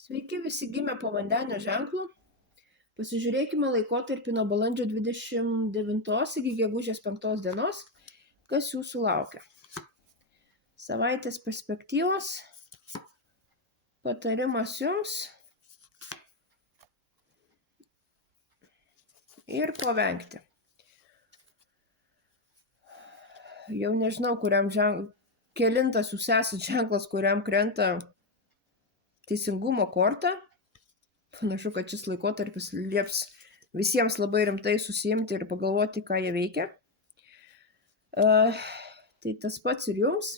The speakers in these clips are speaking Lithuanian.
Sveiki visi gimę po vandenio ženklu. Pasižiūrėkime laikotarpį nuo balandžio 29 iki gegužės 5 dienos, kas jūsų laukia. Savaitės perspektyvos, patarimas jums ir ko vengti. Jau nežinau, kelintas jūs esat ženklas, kuriam krenta teisingumo korta. Panašu, kad šis laikotarpis lieps visiems labai rimtai susiimti ir pagalvoti, ką jie veikia. Tai tas pats ir jums.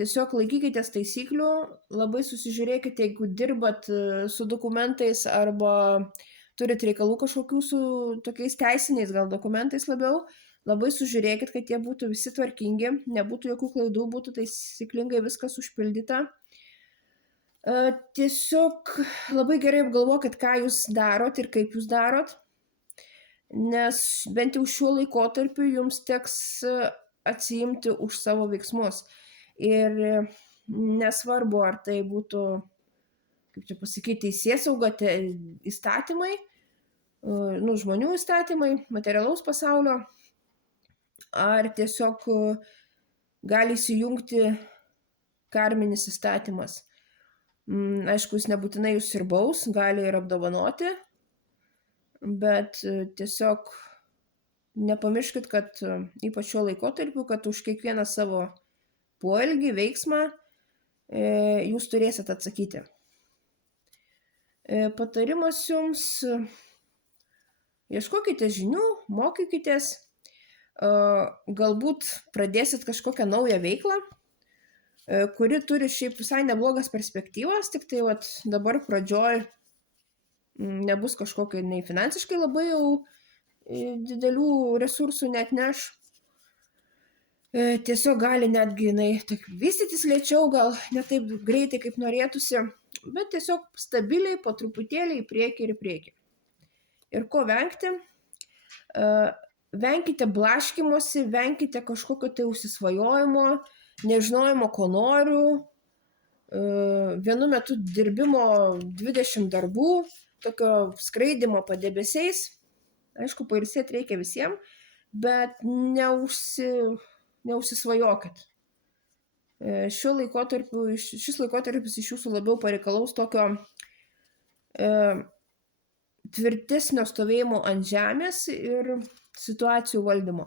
Tiesiog laikykitės taisyklių, labai susižiūrėkite, jeigu dirbat su dokumentais arba turit reikalų kažkokių su tokiais teisiniais gal dokumentais labiau, labai sužiūrėkit, kad jie būtų visi tvarkingi, nebūtų jokių klaidų, būtų taisyklingai viskas užpildyta. Tiesiog labai gerai apgalvokit, ką jūs darot ir kaip jūs darot, nes bent jau šiuo laikotarpiu jums teks atsiimti už savo veiksmus. Ir nesvarbu, ar tai būtų, kaip čia pasakyti, teisėsauga, įstatymai, žmonių įstatymai, materialaus pasaulio, ar tiesiog gali įsijungti karminis įstatymas. Aišku, jis nebūtinai jūs ir baus, gali ir apdovanoti, bet tiesiog nepamirškit, kad ypač šiuo laikotarpiu, kad už kiekvieną savo poelgį, veiksmą jūs turėsit atsakyti. Patarimas jums, ieškokite žinių, mokykitės, galbūt pradėsit kažkokią naują veiklą, kuri turi šiaip visai neblogas perspektyvas, tik tai dabar pradžioj nebus kažkokio nei finansiškai labai jau didelių resursų net neš. Tiesiog gali netgi vystytis lėčiau, gal ne taip greitai, kaip norėtųsi, bet tiesiog stabiliai, po truputėlį į priekį ir į priekį. Ir ko vengti? Venkite blaškymosi, venkite kažkokio tai užsisvajojimo, nežinojimo, ko noriu, vienu metu dirbimo 20 darbų, tokio skraidimo padebesiais. Aišku, pailsėti reikia visiems, bet neužsisvajokit. Šis laikotarpis iš jūsų labiau pareikalaus tokio tvirtesnio stovėjimo ant žemės ir situacijų valdymo.